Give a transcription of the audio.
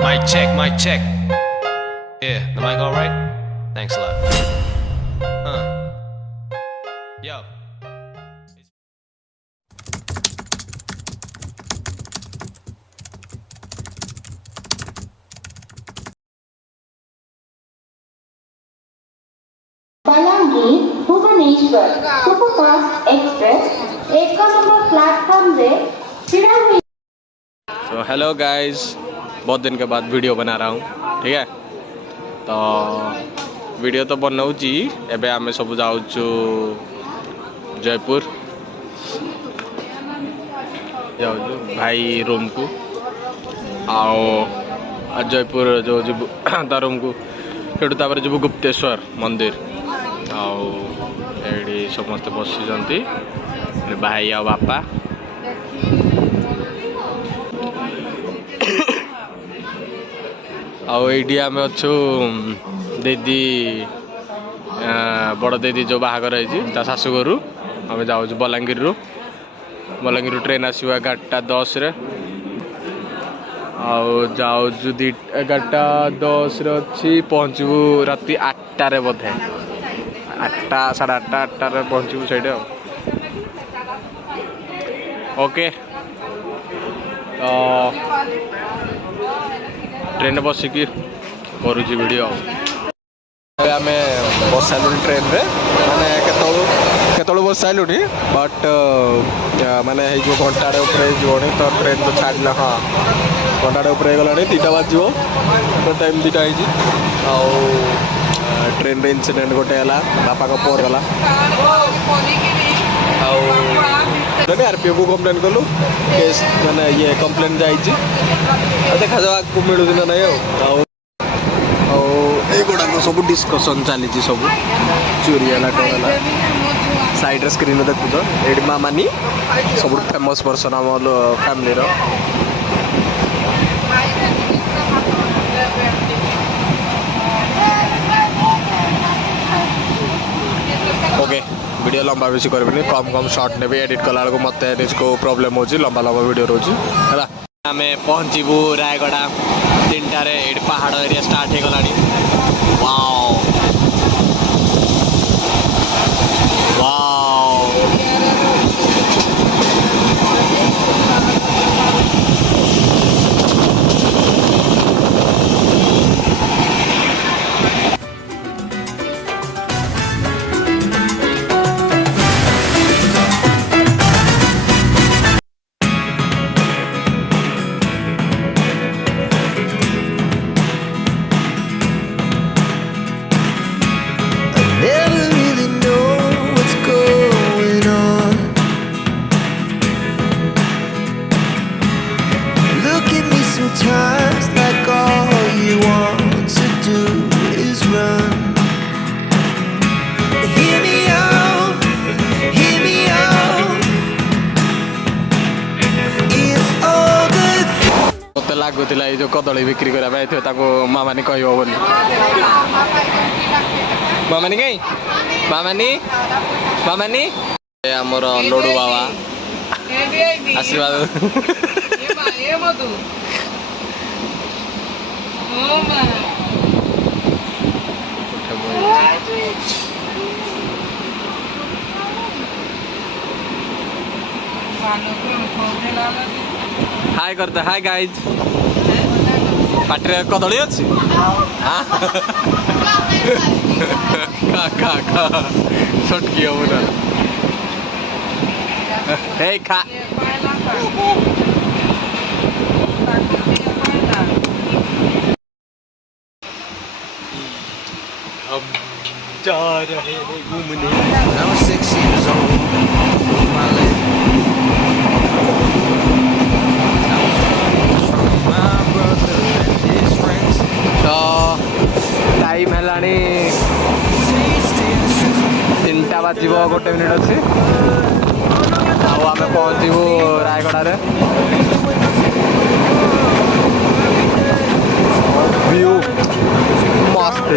Mic check. Yeah, the mic all right? Thanks a lot. Yo. Balangir Bhubaneswar superfast express एक number platform रे छिड़ा हुई। तो हेलो गाइस, बहुत दिन के बाद वीडियो बना रहा हूँ, ठीक है। तो वीडियो तो बनाऊँगी एबे आमे सब जाऊँ जयपुर जाऊँ भाई रूम को आओ जयपुर जो जीव ता रूम को सेठू तापर जीव गुप्तेश्वर मंदिर आओ एडी समस्त बसी भाई आ बापा आईडी आम अच्छु दीदी बड़ दीदी जो बाहागर है शाशुघर आम जाऊँ बलांगीर ट्रेन आसवा 11:10 रे जाऊँ 11:10 रे अच्छी पहुँचबू राति 8 बोधे 8 साढ़े 8 पहुँचबू से ओके। ट्रेन बसिकी करुँच वीडियो आम बस सारू ट्रेन रे माने केतलू बस सारू बट माने जो घंटाड़े उपरे तो ट्रेन तो छाड़ला हाँ घंटाड़े उपरे गला 2टा बाजो तो टाइम 2टा ट्रेन रे इंसिडेंट गोटे है बापा को पोर गला आरपीओ को कंप्लेन कलु केस माने ये कंप्लेन जाइए देखा जावा को मिलू ना नहीं गुड़ाक सब डिस्कसन चली सब चोरी है कौन है साइड स्क्रीन देखुच ये मामानी सब फेमस पर्सन आम फैमिली ओके। वीडियो लंबा बेसी करबी कम शॉर्ट ने एडिट कला बेलू मत निजको प्रोब्लेम हो लंबा वीडियो रोचे है आम पहुँचबू रायगड़ा 3टारे ये पहाड़ एरिया स्टार्ट हो गला wow wow Never really know what's going on. Look at me sometimes like all you want to do is run. Hear me out, hear me out. It's all the मत लगुला ये जो कदली बिक्री करने मामानी कह मामानी कहीं मामानी आमर लडू बाबा आशीर्वाद हाय करते हाय गाइज पाटे कदली अच्छी छटकी हम ना खा हम जा रहे हैं घूमने। I was 6 years old, moved my leg. I was running from my brother and his friends. तो टाइम है 3टा बाजिब 1 मिनिट अच्छी आम पहुँचू रायगड़ा व्यू मस्त